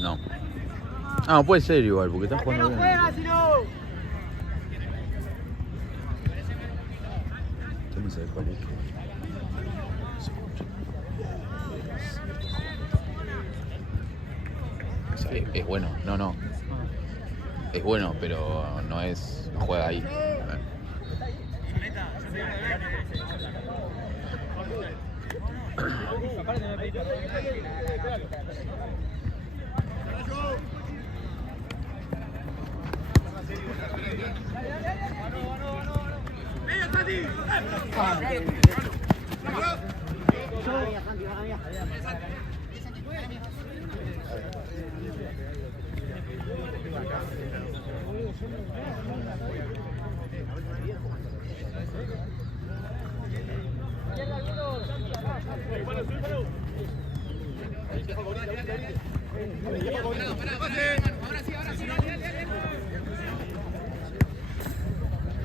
No. Ah, no puede ser igual, porque está jugando bien. ¿Quién sabe cuál es? Es bueno, no. Es bueno, pero no juega ahí.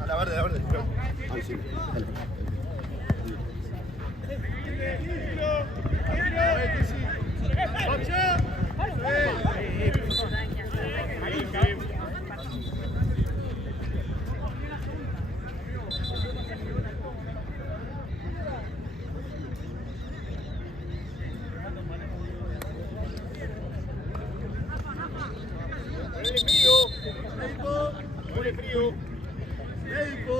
La verde. Ahí sí. Frío. Médico.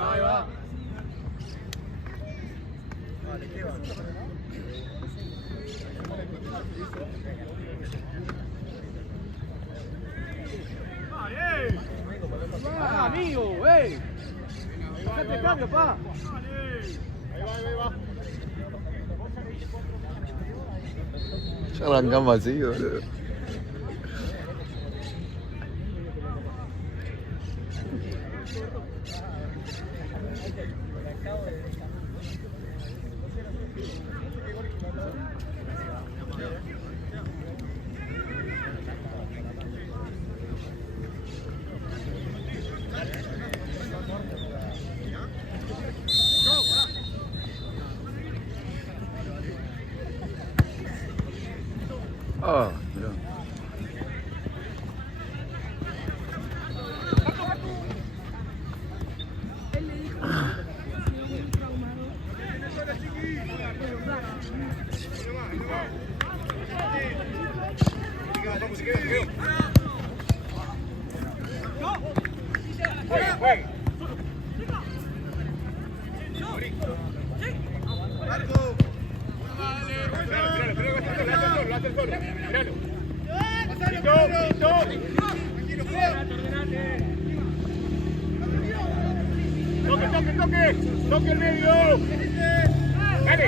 Ahí va. Vale, ¿qué va? ¡Ah, amigo! ¡Ey! ¡Bajate cambio, pa! Ahí va. Ya arrancamos así, boludo. Ah, mirá. Toque el medio. Dale.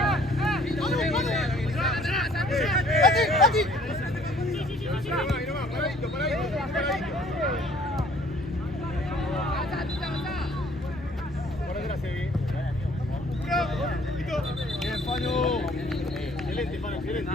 Pati. Paradito. Por atrás, bien. Bien, Fano. Excelente, Fano, excelente.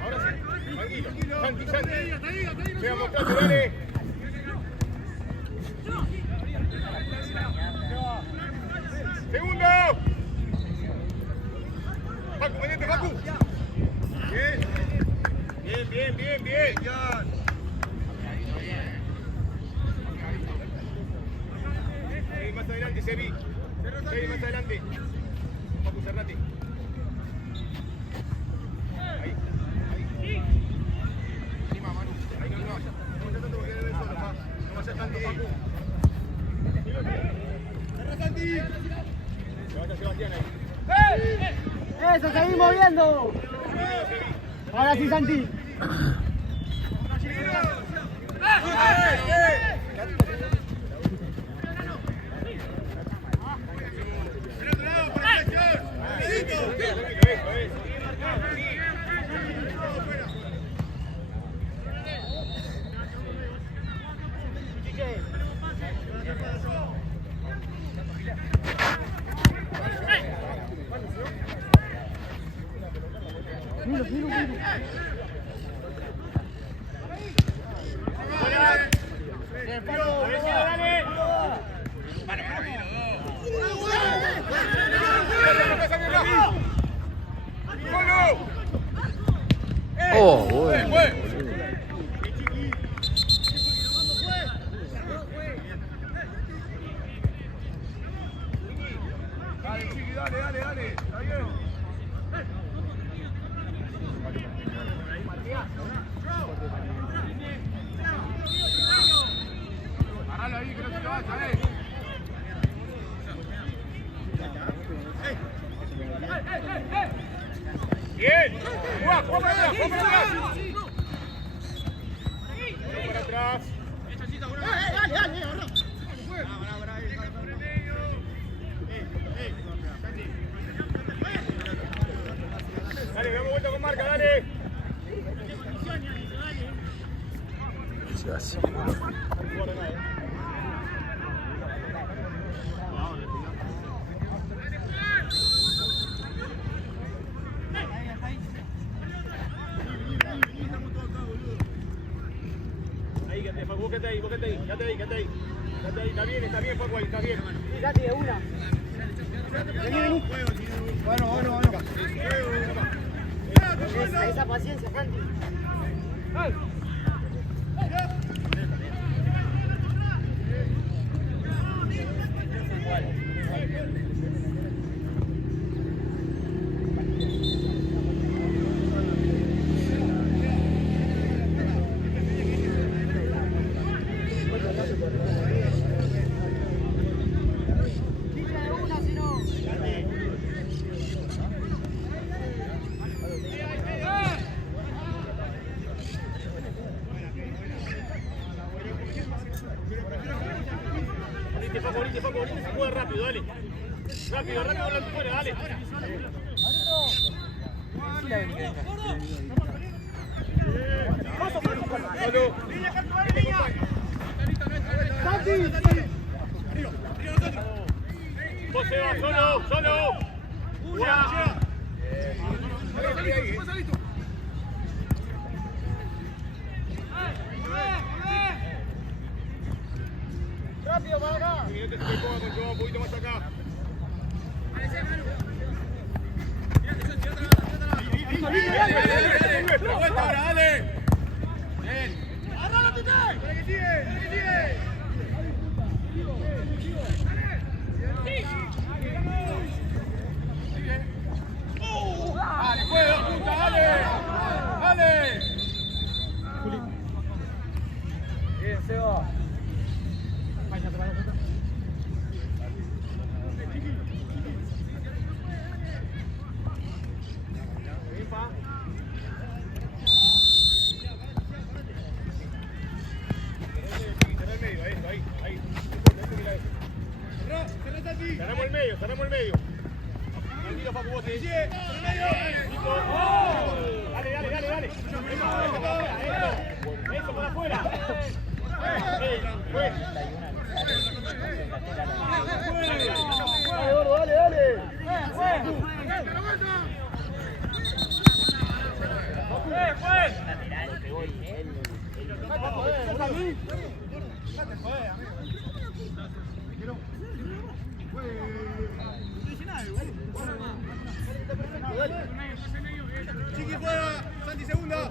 Ahora sí, tranquilo. Santi. Llega mostrando, dale. Segundo. Facu, venite, Facu. Bien. Seguí más adelante, Sebi. Seguí más adelante. Facu, cerrate. Ahí. Encima, Manu. Ahí no vayas. No vayas tanto porque debe solo, pa. No vayas tanto, Facu. Cerra, Santi. Se vaya Sebastián ahí. ¡Eso, seguimos viendo! Ahora sí, Santi. Oh, bueno. Dale, Chiqui, dale. Está bien. Paralo ahí, que no se te vaya, Bien. Juega para atrás, para atrás. Dale, damos vuelta con marca, dale. Se hace. Ahí, quédate ahí, quédate ahí. Está bien, Paco, ahí, está bien. Fíjate de una. Vení. Bueno. Esa paciencia, Santi. Paco, se juega rápido, dale. Rápido, la fuera, dale. Vos se va, solo. Rápido para acá. Un poquito más acá. Dale. Bien. ¡Agárralo, Tite! Dale que sigue. Dale, juega, puta, dale. Bien, Seba. Cerramos el medio. Tranquilo, Paco, vos te sigue. Dale. Eso, para afuera. Dale. Chiqui juega, Santi segunda.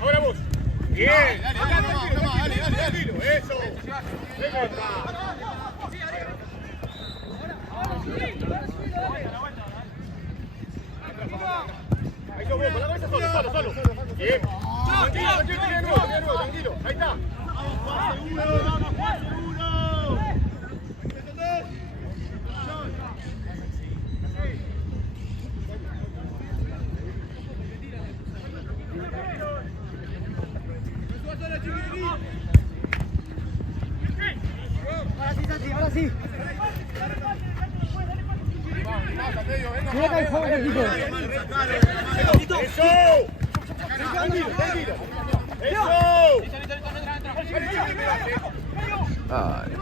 Ahora vos. Bien. Dale. Eso. Ahí sos vos, con la cabeza solo. Bien. Tranquilo. Ahí está. Ahora sí, Santi, ahora sí. Mira el juego, equipo. ¡Eso! ¡Tranquilo, tranquilo! ¡Eso! Ay.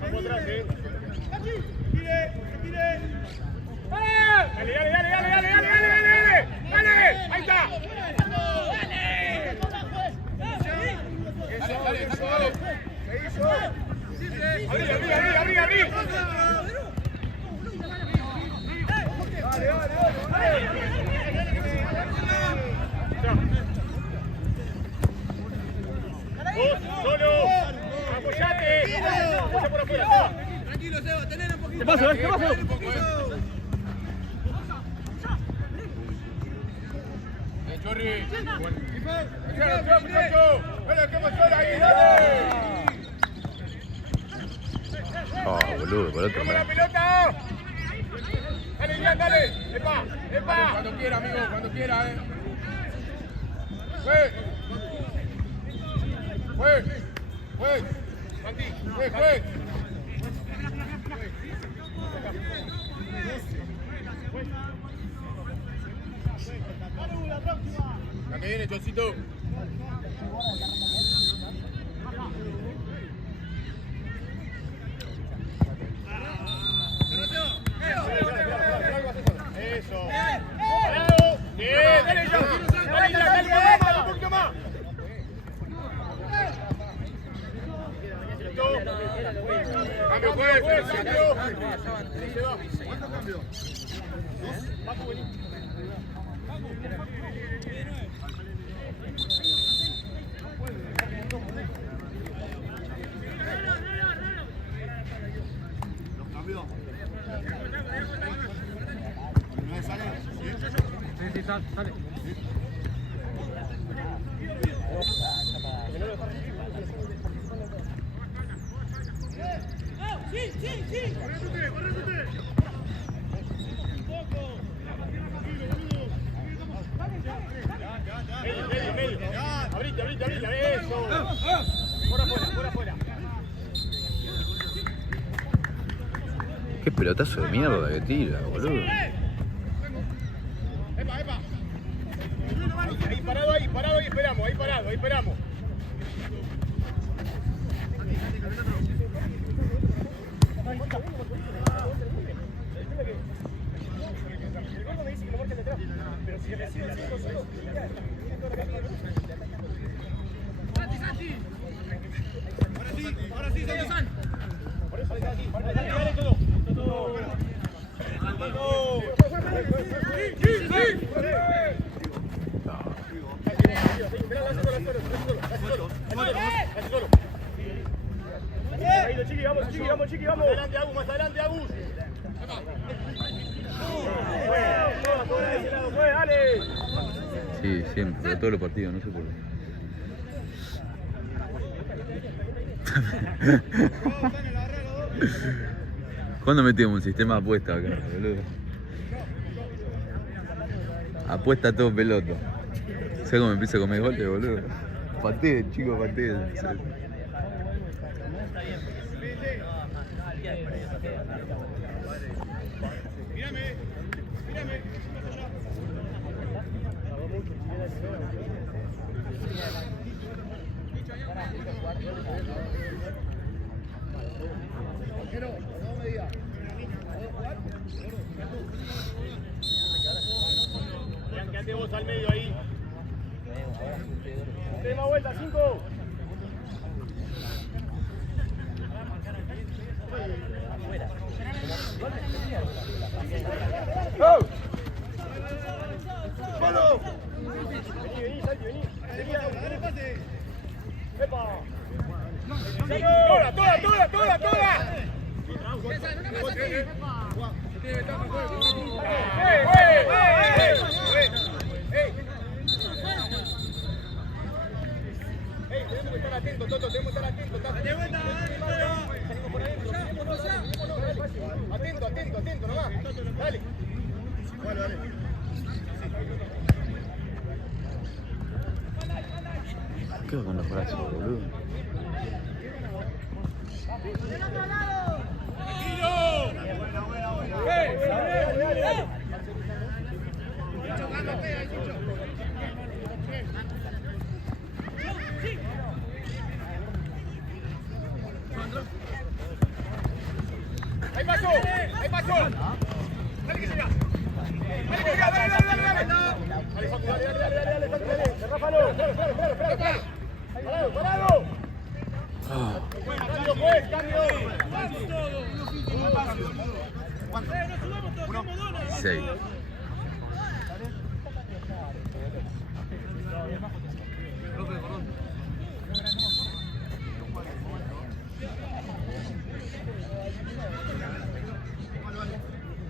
Vamos atrás, Dale, dale, dale, dale, dale, dale, dale, dale, ahí está. Abrí, abrí, abrí, abrí, abrí. Dale, dale, dale. Vos, solo, apoyate. Apoya por afuera, Seba. Tranquilo, Seba, tenés un poquito. ¿Qué pasó? ¿Qué pasó? Chorri. Muchacho. Dale, que pasó ahí, dale. Oh, boludo, por otro ¡Toma la lado. pelota! ¡Dale, Ian, dale! ¡Epa! ¡Epa! Cuando quiera, amigo, cuando quiera, ¡Juez! ¡Juez! ¡Juez! ¡Santi! ¡Juez, juez! La que viene, Chocito. ¡Eso! ¡Parado! ¡Bien! ¡Dale, Ian! ¡Dale, Ian! ¡Dale, dale, un poquito más! ¡Cambio, juez! ¡Cambio! Se va. ¿Cuánto cambio? Paco, vení. Sí, sale. Medio. Abrite, eso. Por afuera. Qué pelotazo de mierda que tira, boludo. Epa. Ahí parado ahí, esperamos, ahí esperamos. Ahora sí, San. Por eso está aquí. Dale todo. Vamos, Chiqui, vamos. Más adelante, Agus. Dale. Sí, siempre, de todos los partidos, no sé por qué. ¿Cuándo metimos un sistema de apuesta acá, boludo? Apuesta todo pelota. ¿Sabes cómo empieza a comer goles, boludo? Paté, chico, paté. Mírame. Quédate vos al medio ahí. Última vuelta, 5. ¡Solo! Vení, Santi, vení. ¡Epa! ¡Toda! Tenemos que estar atentos, Toto, tenemos que estar atentos. Salimos por adentro. Atento nomás. Dale. Dale. ¿Qué va con los brazos, boludo? ¡Ahí pasó! ¡Dale que llega! ¡Dale! ¡Dale, Facu, dale! ¡Ráfalo! ¡Espera! ¡Parado! ¡Cambio, pues! ¡Cambio! 6.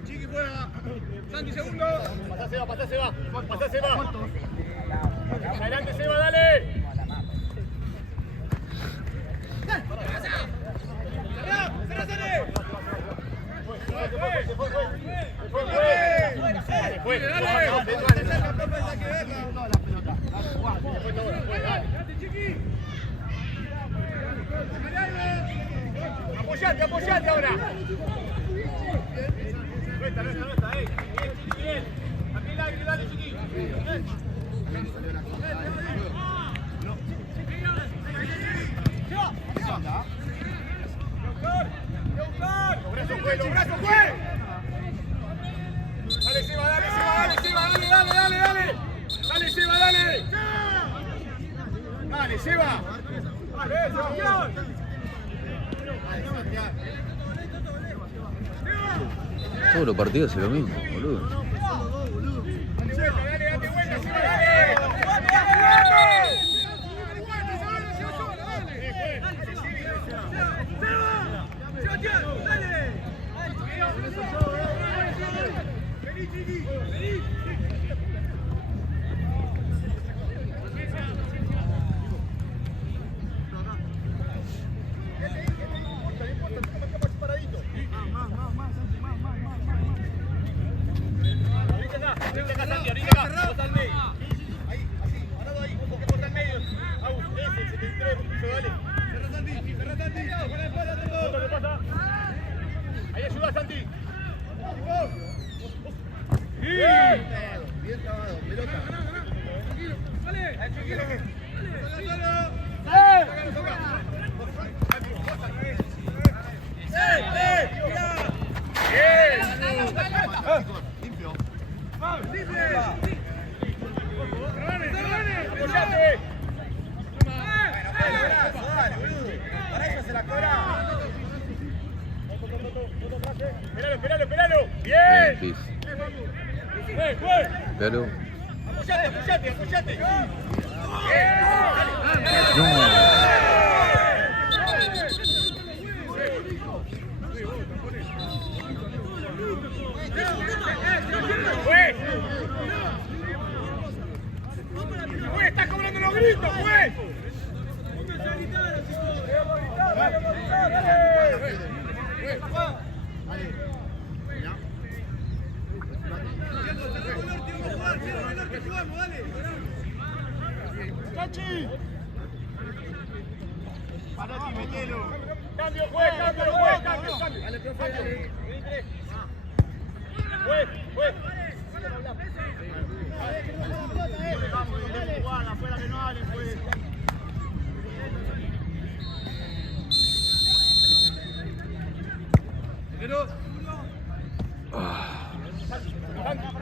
Chiqui juega. Santi segundo. Pasá, Seba. Adelante, Seba, dale. Apoyate ahora. No está, bien. Dale, chiqui. ¡Los brazos, pues! Dale, Seba, dale! ¡Dale, Seba, dale! ¡Dale, Seba! ¡Dale, Sebastián! Todos los partidos es lo mismo, boludo. Date vuelta, Seba, dale! Ahí ayuda, Santi. Bien trabado, pelota. Limpio. Apoyate. Para eso se la cobra. Esperalo. Bien. Pis. Fue. Pero. Apoyate. Fue. Estás cobrando los gritos, pues. ¡Cachi! Parati, metelo. Cambio. Dale, profe, dale. Juez. Vamos, igual, afuera que no hablen, pues.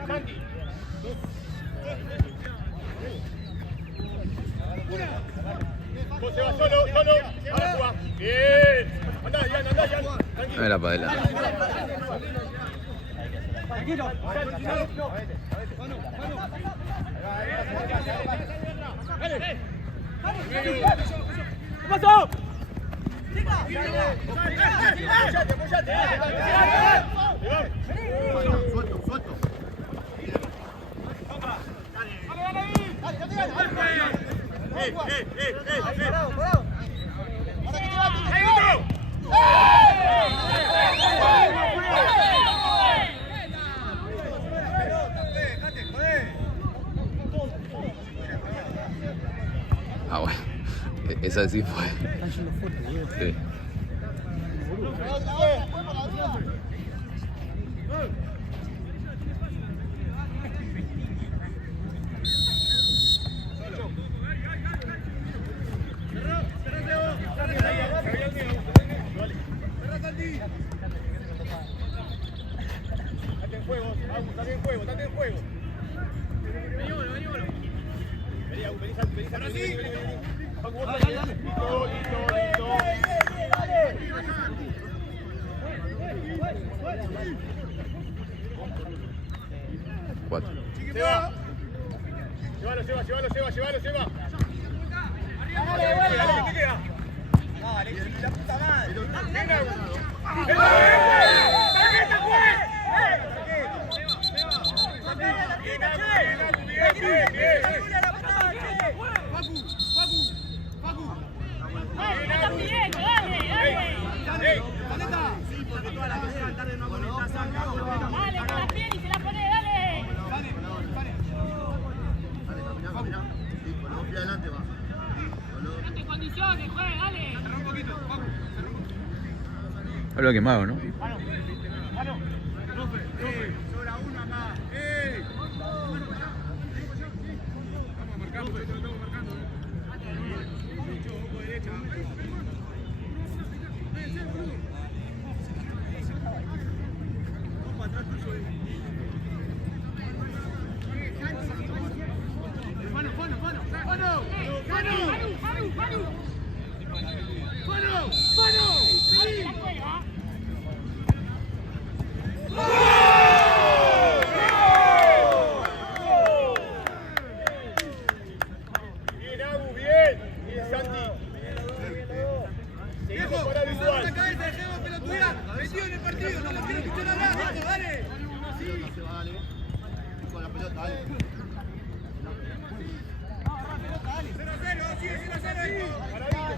Santi. Vos se va solo. Ahora jugá. Bien. Andá, Jan. Era para adelante. Tranquilo. ¿Qué pasó? Suelto. Ah, bueno. Esa sí fue. Sí. Date en juego. Vení. Listo. 4. Se va. Llévalo. Dale, ¿qué queda? Dale, la puta madre. Hablo quemado, ¿no?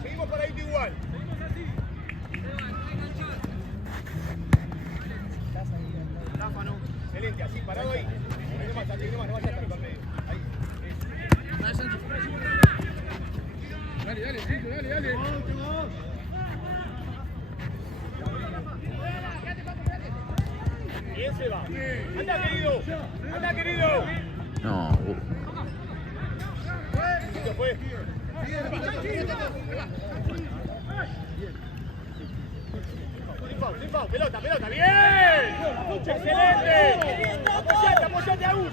Seguimos paradito igual. Excelente, así, parado ahí. No vayas a estar con medio. Ahí. Dale. Bien se va. Anda, querido. No. Se fue. Sin foul, pelota, bien. Excelente. Apoyate, Agus.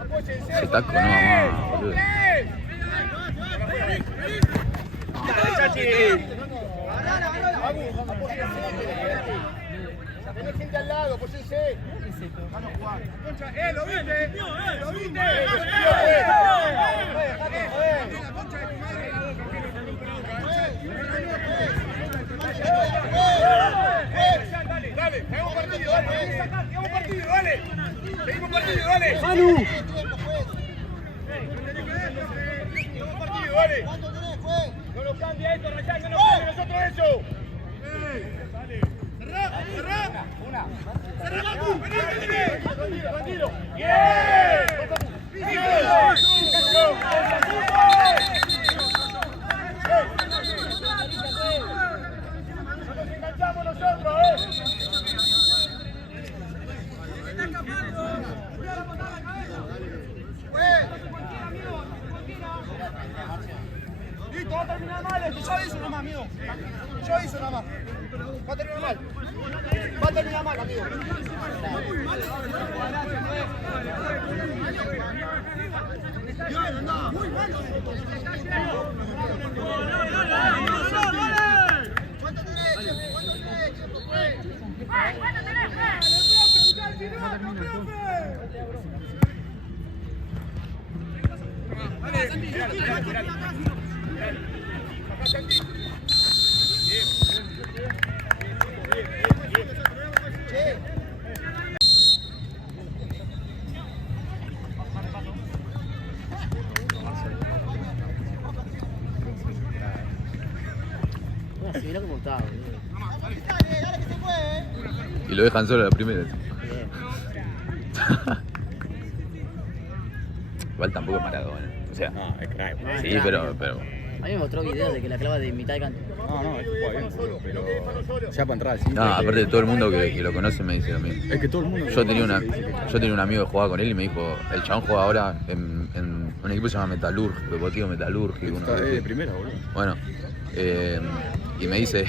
Apóyense. El taco no va más, boludo. Dale, Chachi. Tenés gente al lado, apóyense. ¿Lo viste? Dale, hagamos partido, dale. Seguimos partido, dale. Manu. Seguimos partido, dale. No nos cambia esto, Rayán, no nos cambia nosotros eso. Cerrá. Tranquilo. Bien. Nos enganchamos nosotros, Está escapando. Listo, va a terminar mal esto. Yo hice nomás, amigo. Va a terminar mal, amigo. Muy malo. ¿Cuánto tenés? ¿Cuánto tenés? termina entonces. Mirá cómo está, boludo. Y lo dejan solo a la primera. Igual tampoco es Maradona. O sea, No, es crack. sí, pero. A mí me mostró videos de que la clava de mitad de canto. No, es que juega bien, pero ya para entrar al 5. No, aparte de todo el mundo que lo conoce me dice lo mismo. Es que todo el mundo. Yo tenía un amigo que jugaba con él y me dijo, el chabón juega ahora en un equipo que se llama Metalúrgico, Deportivo Metalúrgico. Está de primera, boludo. Bueno, y me dice,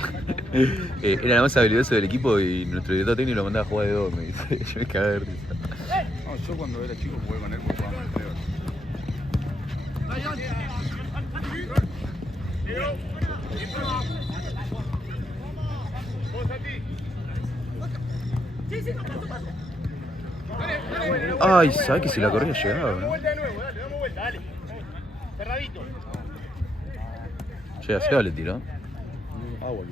era el más habilidoso del equipo y nuestro director técnico lo mandaba a jugar de 2, me dice. Yo me cagué de risa. No, yo cuando era chico jugué con él porque jugaba con el Ay, ¿sabes que si la corría llegaba? ¿No? Vuelta de nuevo, dale, damos vuelta, dale. Cerradito. Llega, Seba le tiró. Agua,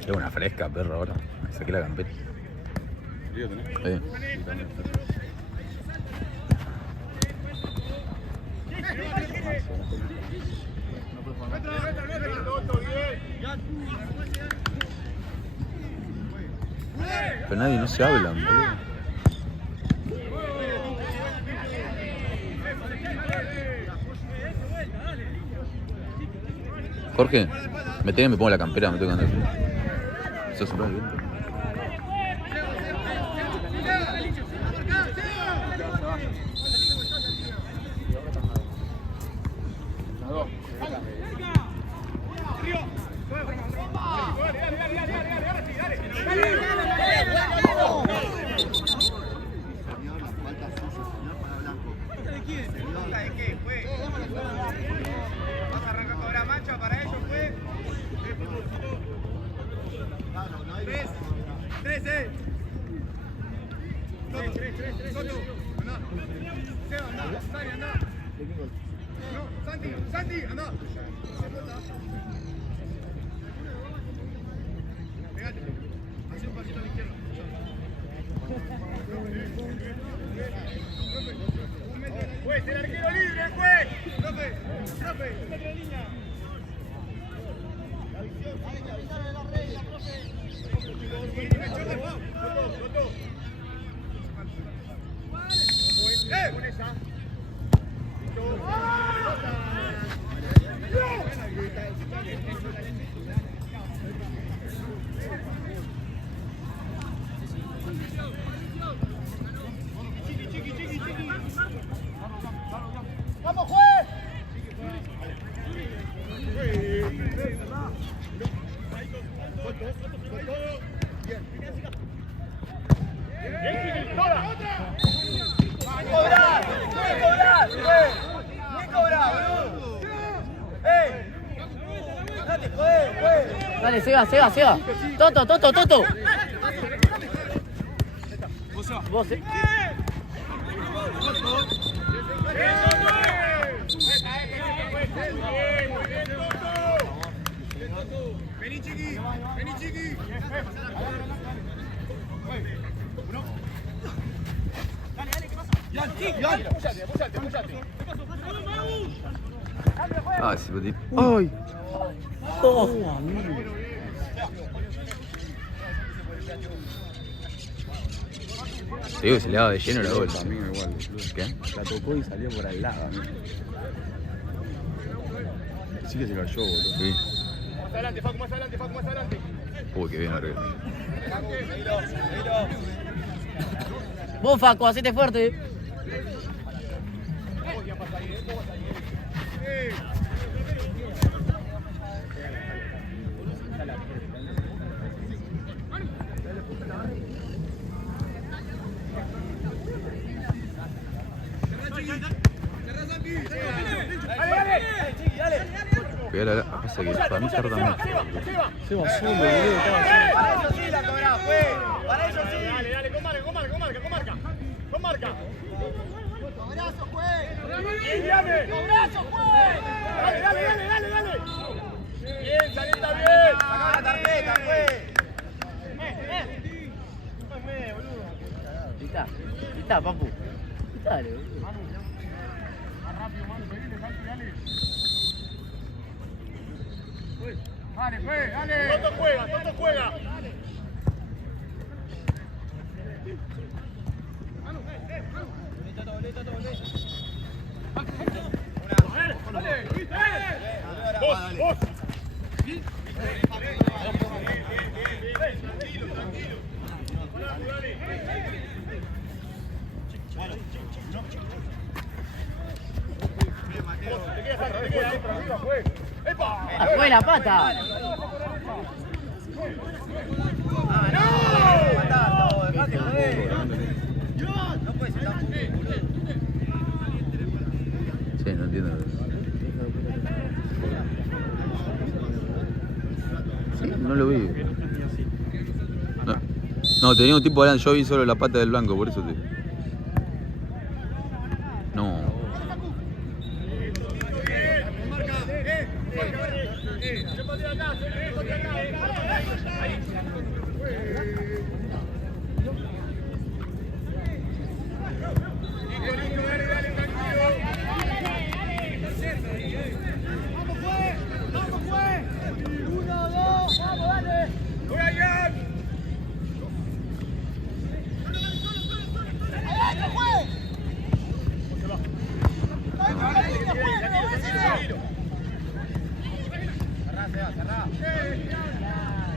Es una fresca, perro, ahora. Saqué la campera. ¿Frío tenés? Sí. Pero nadie no se habla, boludo. Jorge, me pongo la campera, me tengo que andar. ¿Sos un viento? ¿Vas a arrancar cobrar mancha para ellos, pues? 3, Soto, andá. Seba, andá. Santi, andá. No, Santi, andá. Pegate. Hacé un pasito a la izquierda. Juez, el arquero libre, juez. Profe, métete en línea. La visión, hay que avisar de la regla, profe. Con esa. Chiqui. ¡Vamos, juez! Dale, Seba. Toto. Vos, Vení, chiqui. Dale, apúyate. Ah, sí, Pati. ¡Ay! Te digo que se le daba de lleno la bolsa. Amigo igual. ¿Qué? La tocó y salió por al lado, amigo. Sí que se cayó, boludo. Sí. Más adelante, Facu, más adelante. Uy, qué bien arriba. vos, Faco, hacete fuerte. pegar a la... Pasa que para mí tarda mucho. Se va solo, boludo. Para eso sí la cobrás, fue. Para eso sí. Dale, dale, con marca. Abrazo, juez. Bien, abrazo, juez. Dale. Bien, salita bien. Sacá la tarjeta, juez. Quita, papu. Quitale, boludo. Dale, juez, dale. Toto juega. Vos. ¡Fue la pata! Sí, no entiendo. Sí, no lo vi. No, tenía un tipo de yo vi solo la pata del blanco, por eso te... No.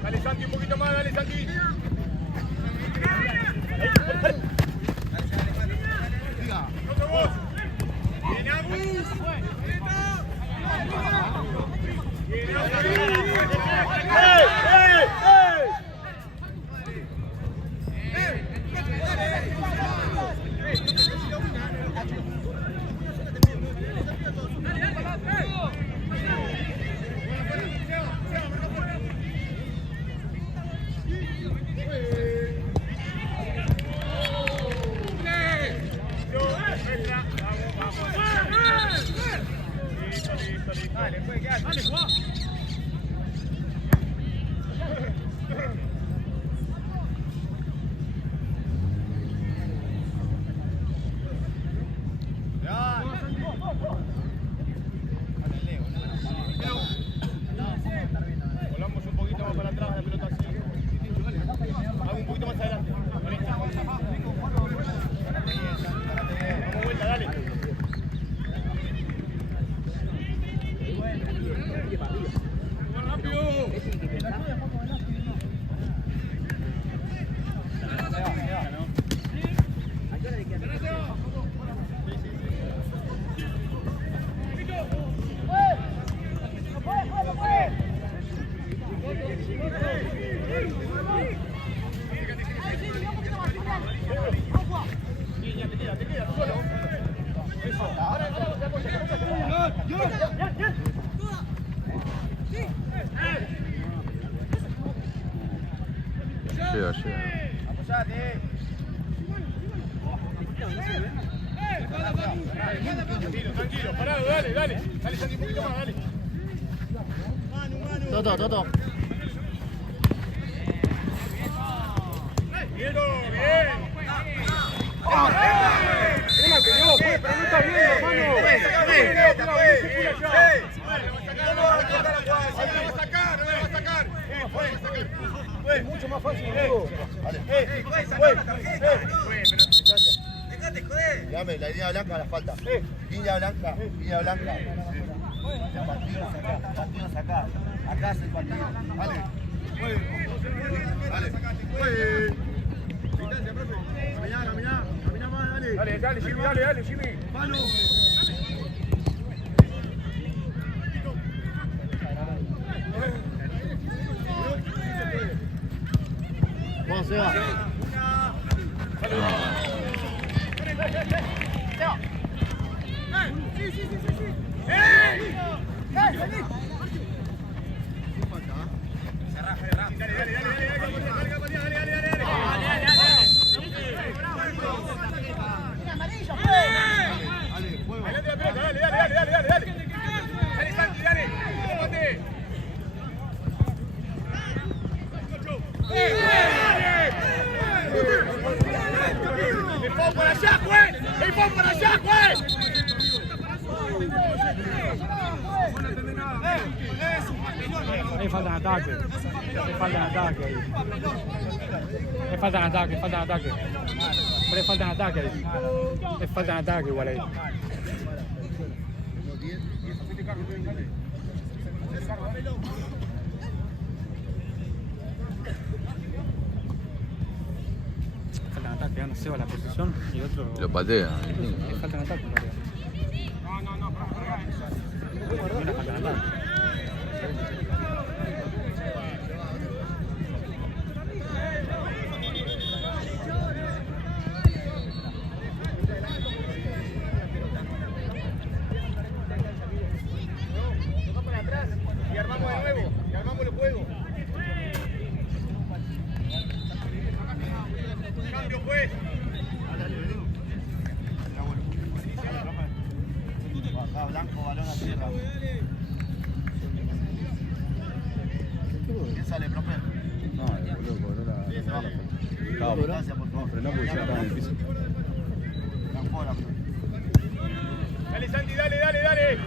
Dale Santi, un poquito más, dale Santi. Otro vos. Bien, Agus. Dale, puede quedar. Dale, Juan. Volamos un poquito más para atrás, la pelota así. Hago un poquito más adelante. Vamos vuelta, dale. Llega. Tranquilo, parado, dale, Santi, un poquito más, dale. Toto. Bien. Una que no, pero no está bien, hermano. No va a sacar. Mucho más fácil, amigo. Dejate joder. Dame la línea blanca a la falta. Línea blanca. Partidos acá. Acá es el partido. Dale. Distancia, profe. Caminá más, dale. Dale, Jimmy. Mano. Vamos, Seba. ¡Para allá, juez! ¡El pon para allá, juez! Ahí faltan ataque. Ahí faltan ataque ahí. Ahí faltan ataque, faltan ataque. Pero faltan ataque ahí. Ahí faltan ataque igual ahí. Faltan ataque, no se va la posición y el otro. Lo patea. Ahí faltan ataque, en realidad. Mira, faltan ataque. Y armamos de nuevo, y armamos el juego. Cambio, juez. Baja blanco, balón a tierra. ¿Quién sale, profe? No, boludo, Gracias, por favor. frenó porque ya estaba en el piso. Están fuera, profe. Dale, Santi, dale, dale, dale.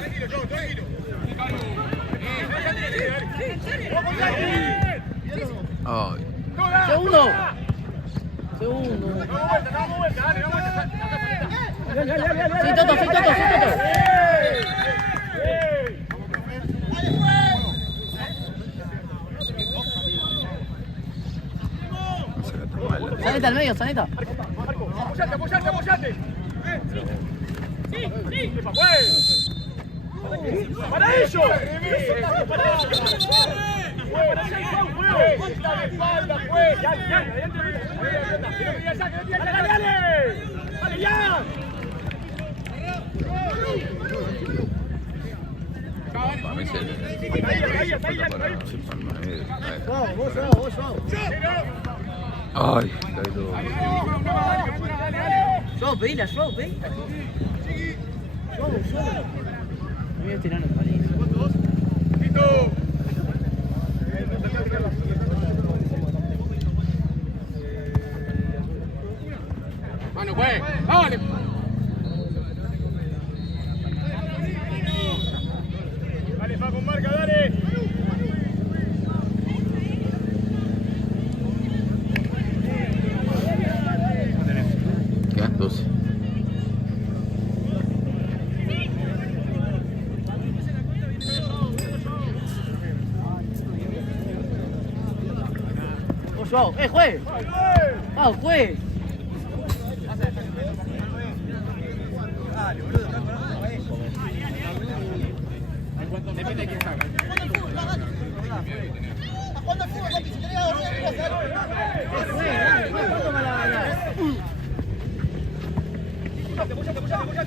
Tranquilo, Joe, tranquilo. Ay. ¡Segundo! Segundo. Damos vuelta, dale, damos vuelta. ¡Sí, Toto, sí, Toto, sí, Toto! Saneta al medio, Saneta. Apoyate, apoyate, apoyate. Sí. ¡Para ellos! ¡Para ellos! ¡Para allá, ¡está de espalda, pues! ¡Ya, ¡dale, dale! ¡Dale, ya! Para mí se Ahí, Ay, caí todo. Yo, pedila, yo, pedila. Yo. Me voy a tirar el palito. ¡Listo! Mano, pues. ¡Dale! Dale, Facu, marca, dale. Quedan 12. Joao, juez. Ah, juez. Depende de quién saca.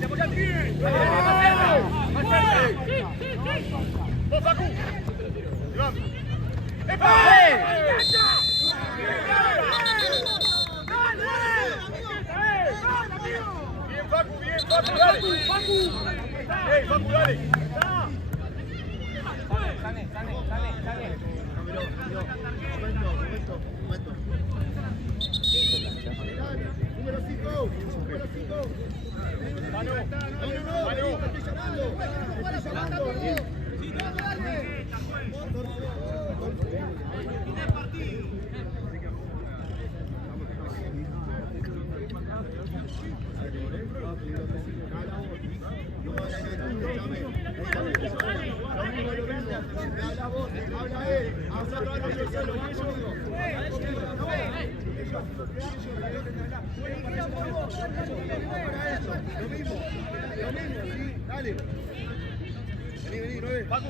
Apoyate. ¡Vos, Facu! Iván. ¡Epa! Bien, Facu, dale. ¡Ey, Facu, dale! Número 5. Manu. Habla él, a nosotros ahora lo que yo digo. Lo mismo, sí, dale. Vení, no ves. Mano.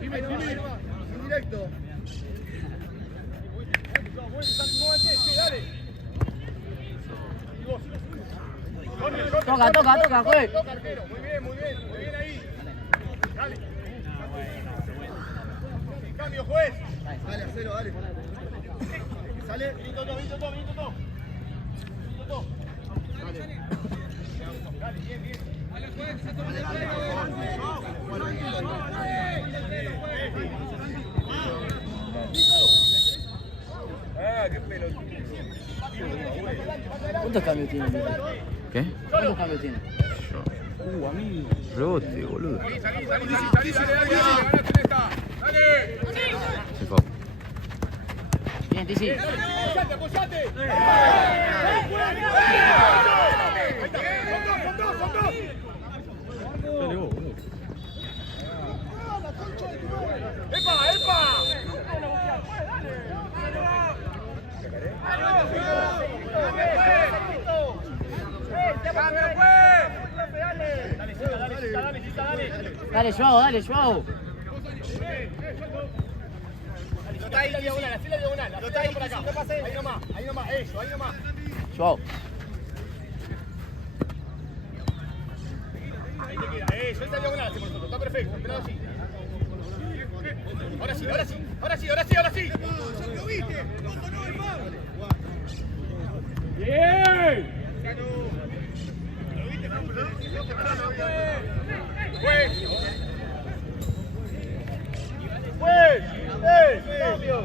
Ahí va, indirecto. Dale. Toca, toca, toca, juez. Toca, arquero. Muy bien, muy bien. Muy bien ahí. Dale. Cambio, juez. Dale, hacelo, dale. Sale. Minuto 2, minuto 2, minuto 2. Minuto 2. Dale, bien, bien. Qué pelotito. ¿Cuántos cambios tiene? ¿Qué? ¿Cuántos cambios tiene? Yo. Rebote, boludo. Salí, salí, salí, salí, dale, dale, ganaste esta. Dale. Se fue. Bien, Tizi. Apoyate, apoyate. Son dos, son dos. Dale vos, boludo. ¡Epa, epa! Dale, Joao, dale, Joao. Lo está ahí la diagonal, así la diagonal. Lo está ahí por acá. Ahí nomás, eso, ahí nomás. Joao. Ahí te queda, eso, esta diagonal hacemos nosotros, está perfecto, esperado así. Ahora sí, ahora sí, ahora sí, ahora sí, ahora sí. ¿Lo viste? ¡Ojo, no, hermano! ¡Bien! ¡Juez! ¡Juez! ¡Cambio!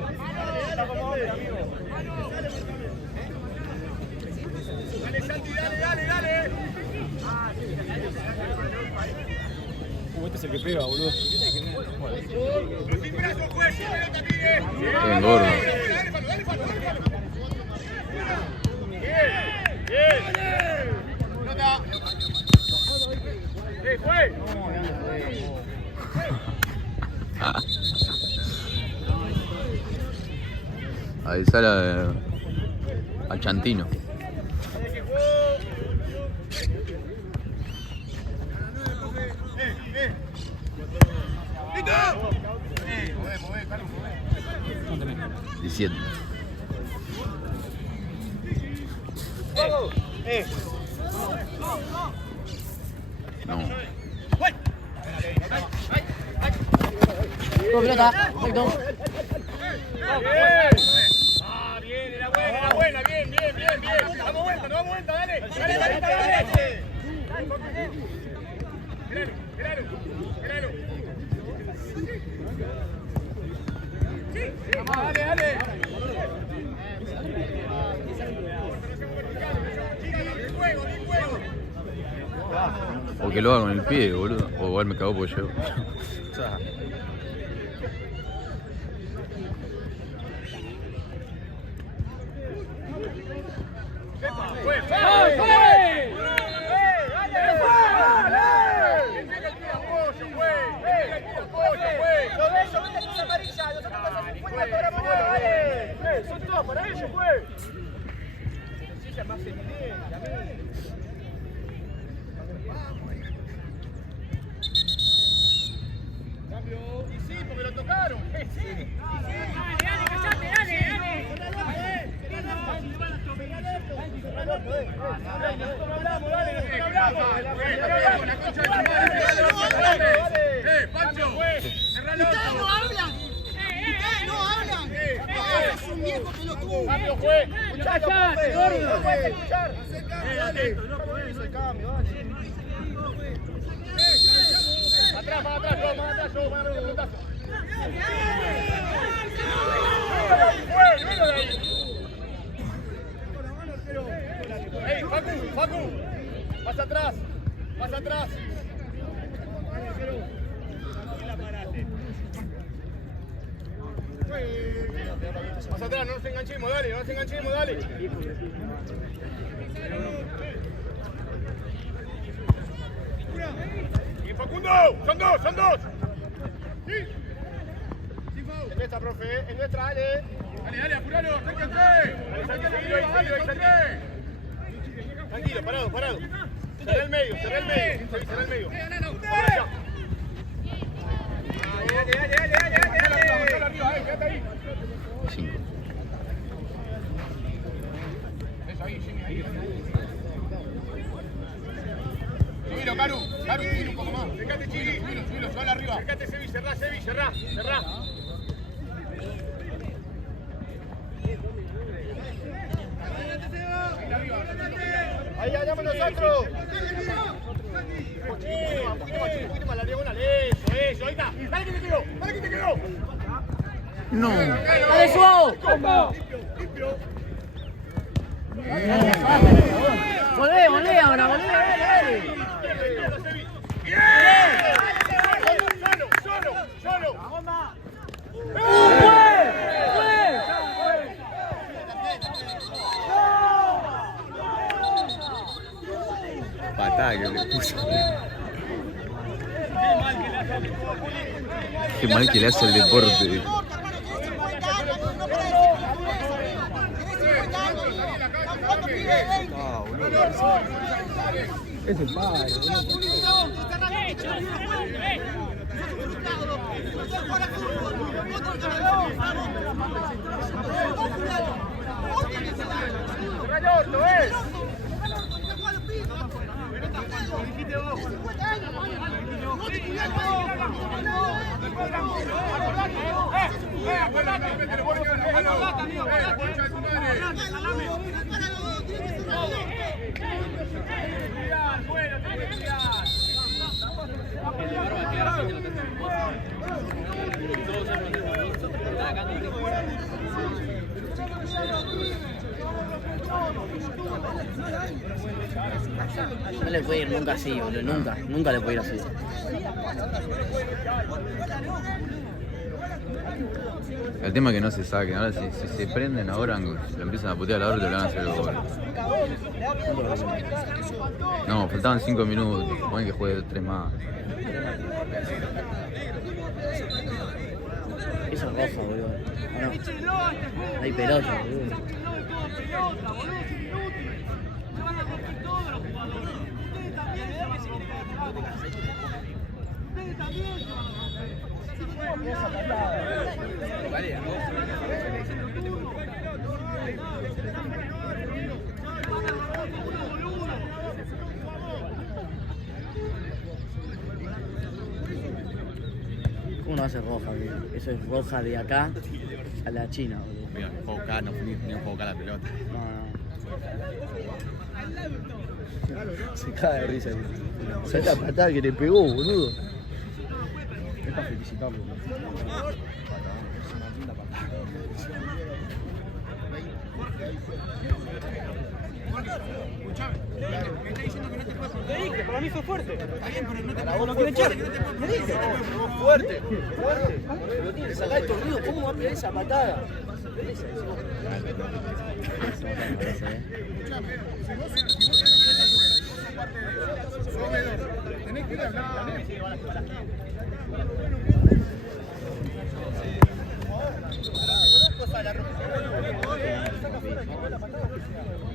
Dale, Santi, dale, dale, dale. Este es el que pega, boludo. Sin brazo, juez, sin pelota, tire. Bien gordo. Dale, palo, dale, palo, dale, palo. Bien, bien. Pelota. Juez. Ahí sale al Chantino. Diciendo. No. Todo pelota. Perfecto. Ah, bien, era buena, bien, bien, bien, bien. Damos vuelta, no damos vuelta, dale. Dale, dale, dale. Gerardo. Dale, dale. O que lo haga con el pie, boludo. O igual me cago porque yo. Son todas para ellos, pues. Más evidente, cambio, y sí, porque lo tocaron. Sí. Pancho, ¡Ustedes no hablan! ¡Ustedes no hablan! ¡Es un viejo pelotudo! cambio, juez. Muchachos, no puedes escuchar. ¡Hace cambio, dale! ¡Hace cambio, dale! Atrás, más atrás, yo, más atrás, pelotazo. ¡Venga de ahí! ¡Ey, Facu! ¡Más atrás! Más atrás, no nos enganchemos, dale. ¡Y Facundo! ¡Son dos! ¡Sí! Es nuestra, profe, es nuestra, dale. Dale, apuralo, acércate. Tranquilo, parado. Cerré el medio. Ahora ya. Dale. Quédate ahí. 5. Eso ahí, Jimmy, ahí. Garu, subir un poco más. Fíjate, Chiri. Subilo, solo arriba. Fíjate, Sevi, cerrá. Ahí andamos nosotros. Un poquito más la diagonal. Eso, ahí está. Dale que te quedó. No. Dale, Joao. Volvé ahora, dale. Solo. Patada que le puso. Qué mal que le hace el deporte. Es el padre, No le puede ir nunca así, boludo. Nunca le puede ir así. El tema es que no se saquen. Ahora si se prenden ahora, lo empiezan a putear a la hora y te lo van a hacer el gol. No, faltaban 5 minutos. Pueden que juegue 3 más. Eso es roja, boludo. No. Hay pelota, boludo. ¿Cómo no va a ser roja, boludo? Eso es roja de acá a la China, boludo. Mira, no puedo buscar, no puedo buscar la pelota. No. Se cae de risa. ¿Sabes la patada que le pegó, boludo? Es para felicitarlo. Para mí fue fuerte. ¿Lo quiere echar? Fuerte. Pero tiene que sacar estos ruidos. ¿Cómo va a pegar esa patada?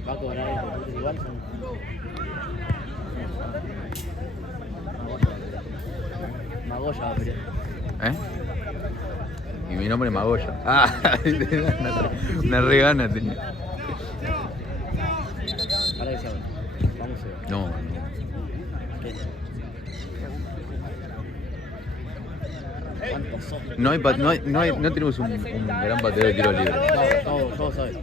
Va a cobrar el igual. Magoya va a pelear. ¿Eh? Y mi nombre es Magoya. Ah, una re gana tenía. Ahora que se abre. Vamos a ver. No, ¿Qué? ¿Cuántos son? no tenemos un gran pateador de tiro libre. Todos saben.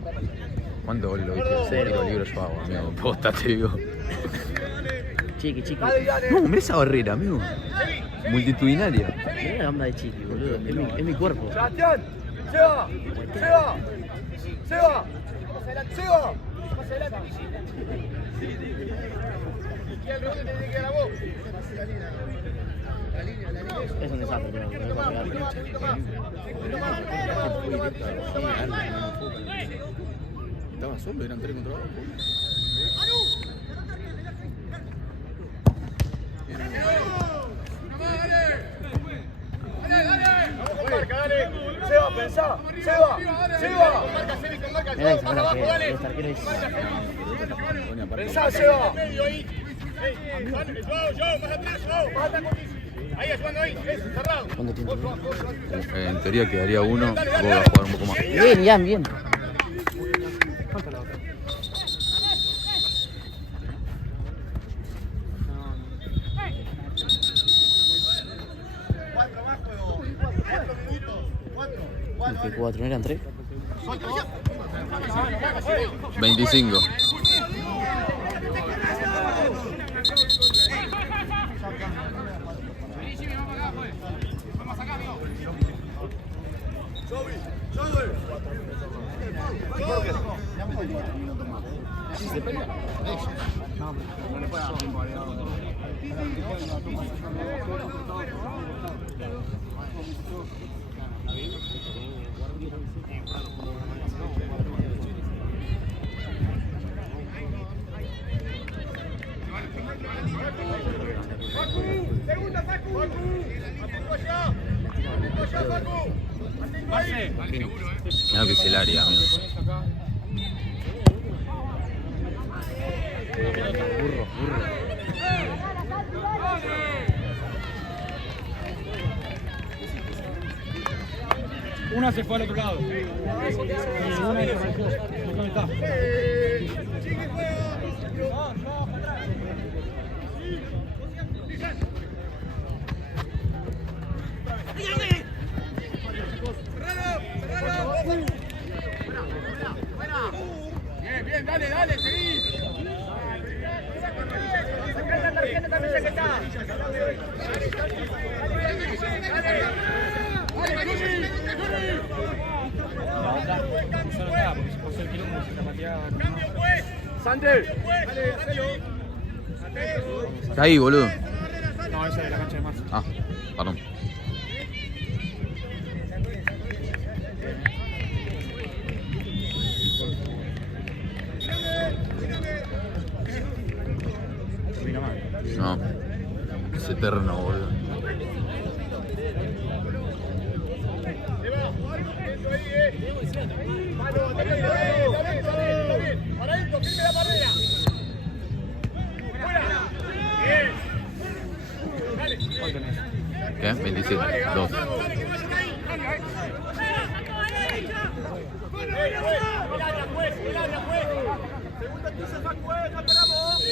¿Cuántos goles lo viste? Cero. Tiro libre yo hago, amigo. Posta, te digo. Chiqui. No, mirá esa barrera, amigo. Multitudinaria. Mirá la gamba de Chiqui, boludo. Es mi cuerpo. Sebastián, Seba. Y el rebote tiene que quedar a vos. Es un desastre, pero no va a pegar. Estaban solos, eran 3 contra 2. Vamos con marca, dale. Seba, pensá. Seba. Con marca, Sebi, con marca. Mirá Más abajo, dale. este arquero es... Pensá, Seba. Medio ahí. Joao, más atrás, Joao. Más atrás con Tizi. Ahí, ayudando ahí. Eso, cerrado. ¿Cuánto tiempo? En teoría quedaría uno. Vos vas a jugar un poco más. Bien. 24, ¿no eran 3? 25. Segunda, Facu. Facu, allá. Facu. No, que es el área, amigo. Una se fue al otro lado. Y una desapareció. ¿Dónde está? Bien, bien, dale, dale, seguí. Sacá la tarjeta también ya que está. Cambio pues. Sander. Está ahí, boludo. No, esa es la cancha de marzo. Ah, perdón. No, es eterno, boludo. Paradito, firme la barrera. Fuera. Bien. Dale. ¿Qué? 27, 2. Segunda pieza, Facu, esperamos.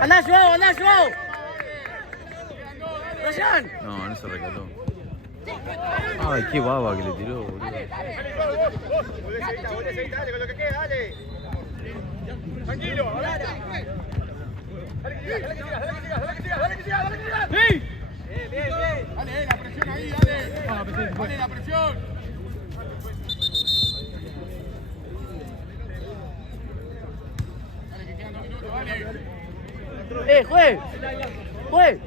¡Andá, Joao! ¡Andá, Joao! ¡Rayán! No, no se recaló. Ay, qué baba que le tiró, boludo. Dale, con lo que queda, dale. Tranquilo, dale. Dale que sigas. ¡Sí! Bien. Dale, la presión ahí, dale. Dale, la presión. Dale, que quedan 2 minutos, dale. ¡Juez! ¡Juez!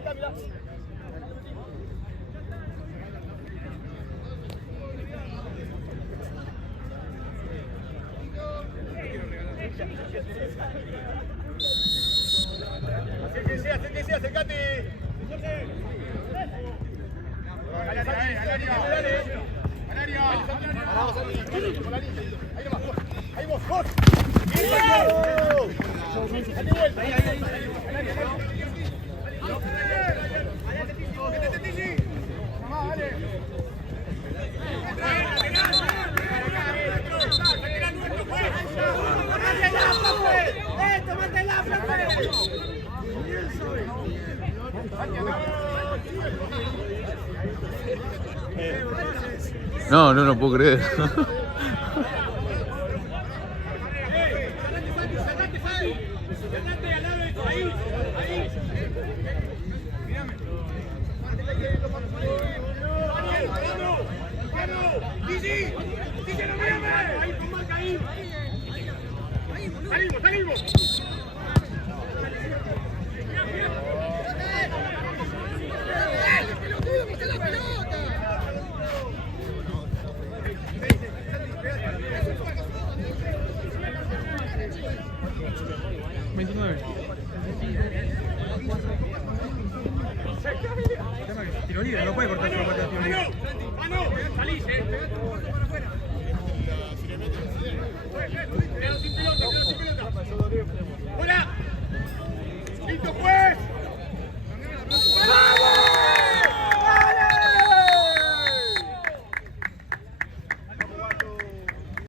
Acérquese, acércate. Al área. Ahí vos, vos. Dale vuelta. Métete, Tigi. Mamá, dale. ¡Tómatela, profe! No puedo creer. Salimos. Tiro libre, no puede cortar.